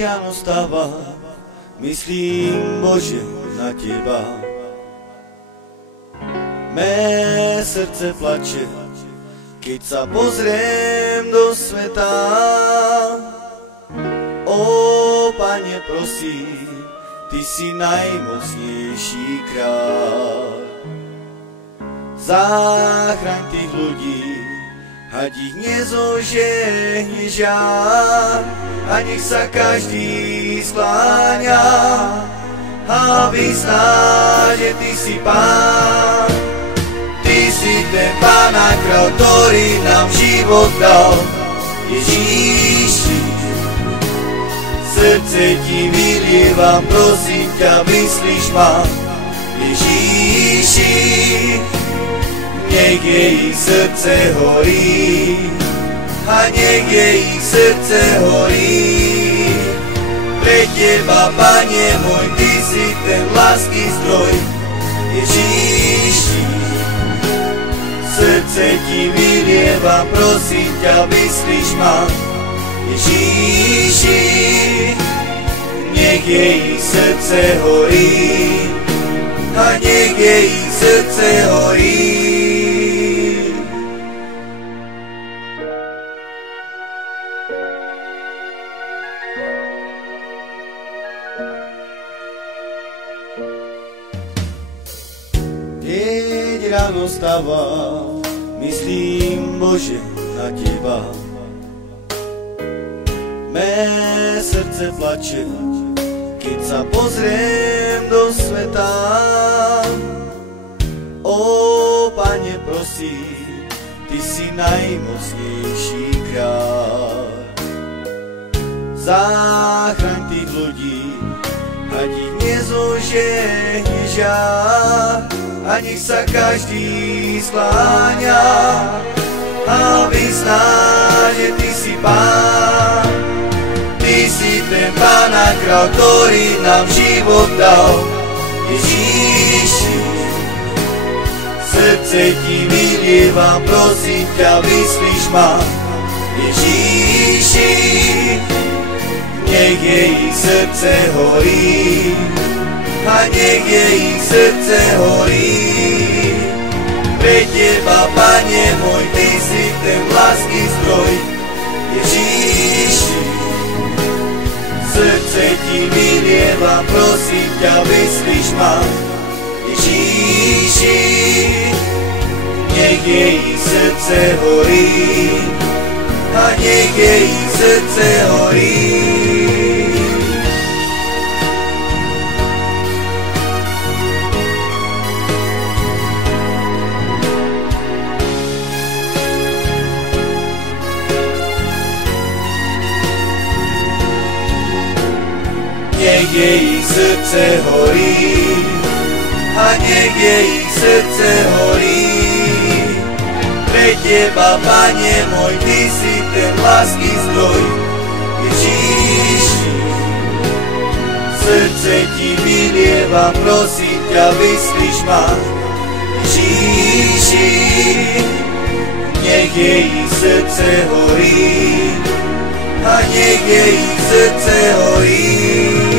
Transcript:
ráno stáva, myslím, Bože, na Teba. Mé srdce plače, keď sa pozriem do sveta. Ó, Pane, prosím, Ty si najmocnejší kráľ. Záchraň tých ľudí, ať ich nezožehne žiaľ, a nech sa každý skláňa a vyzná, že Ty si Pán. Ty si ten Pán a kráľ, ktorý nám život dal. Ježíši, srdce Ti vylievam, prosím ťa, vyslíš ma. Ježíši, nech je ich srdce horí, a nech je ich srdce horí. Pre Teba, Pane môj, Ty si ten lásky zdroj. Ježíši, srdce Ti vylievam, prosím ťa, vyslíš ma. Ježíši, nech je ich srdce horí, a nech je ich srdce horí. Keď ráno stáva, myslím, Bože, na Teba. Mé srdce plače, keď sa pozriem do sveta. Ó, Pane, prosím, Ty si najmocnejší kráľ. Záchraň tých ľudí, ať ich nezožehne žiaľ, a nech sa každý skláňa a vyzná, že Ty si Pán. Ty si ten Pán a kráľ, ktorý nám život dal. Ježíši, srdce Ti vylievam, prosím ťa, vyslíš ma. Ježíši, nech je ich srdce horí, a nech je ich srdce horí. Pre Teba, Pane môj, Ty si ten lásky zdroj. Ježíši, srdce Ti vylievam, prosím ťa, vyslíš ma. Ježíši, nech je ich srdce horí, a nech je ich srdce horí. Nech je ich srdce horí, a nech je ich srdce horí. Pre Teba, Pane môj, Ty si ten lásky zdroj. Ježíši, srdce Ti vylievam, prosím ťa, vyslíš ma. Ježíši, nech je ich srdce horí, a nech je ich srdce horí.